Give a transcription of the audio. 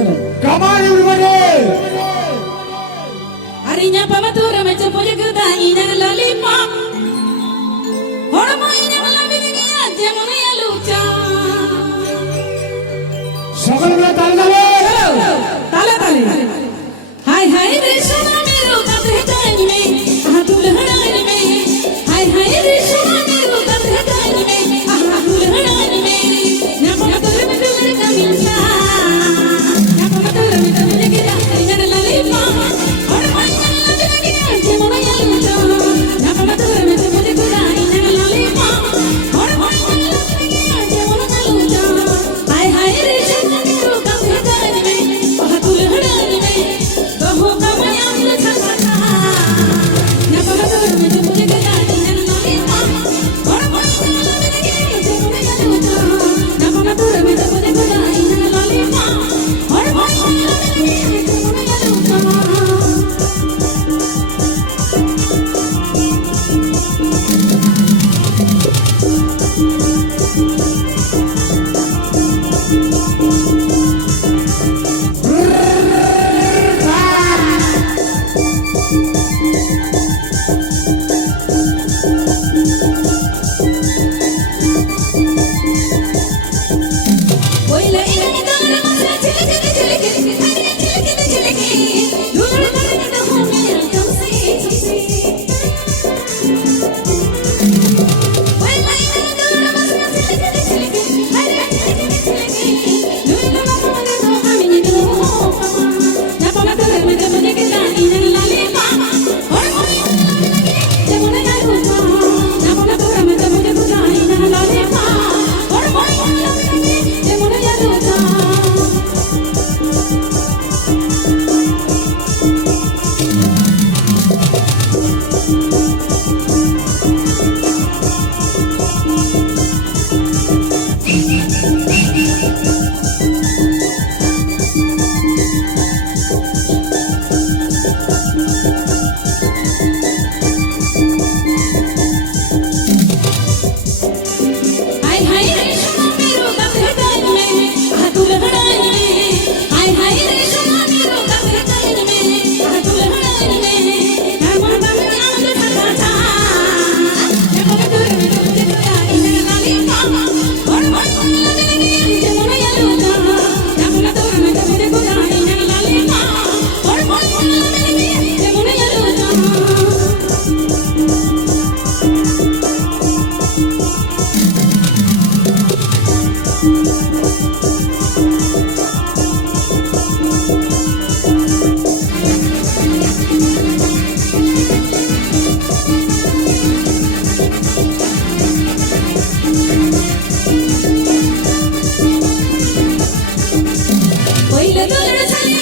चलो कमाल उड़वरे Arinya pamatura mecha puja kuda ina lalipa Horma ina lalabini aja mone alucha সকল মিলে তালি দাও Tale tale Hai hai re sona mero kathe jaani me aha dulhani me Hai hai re sona mero kathe jaani me aha dulhani me Na pamatura me dulhani kamilcha Na pamatura me dulhani kida ina lalipa Horma ina lalabini aja mone alucha Na pamatura me dulhani kuda ina lalipa Horma ina lalabini aja mone alucha Hai hai re sona mero kathe jaani me aha dulhani me Bahu kamaya mula chhaka Na pamatura me dulhani kuda ina lalipa Horma ina lalabini aja mone alucha Na pamatura me dulhani kuda ina lalipa Horma ina lalabini aja mone alucha Oila ina dara masra chilke chilke chilke chilke lulul marne to ho mera tumse Oila ina dara masra chilke chilke chilke lulul marne to amine to na pamatura me de ke tani na lalipa or de mone na rupa na pamatura me de ke tani na lalipa or de mone na rupa Hai hai re sona mero kathe jaani me aha dulhani me Hai hai re sona mero kathe jaani me aha dulhani me Narma bami alu chhaka Na pamatura me dulhani kuda ina lalipa Horma ina lalabini aja mone alucha Na pamatura me dulhani kuda ina lalipa Horma ina lalabini aja mone alucha Oila dulhani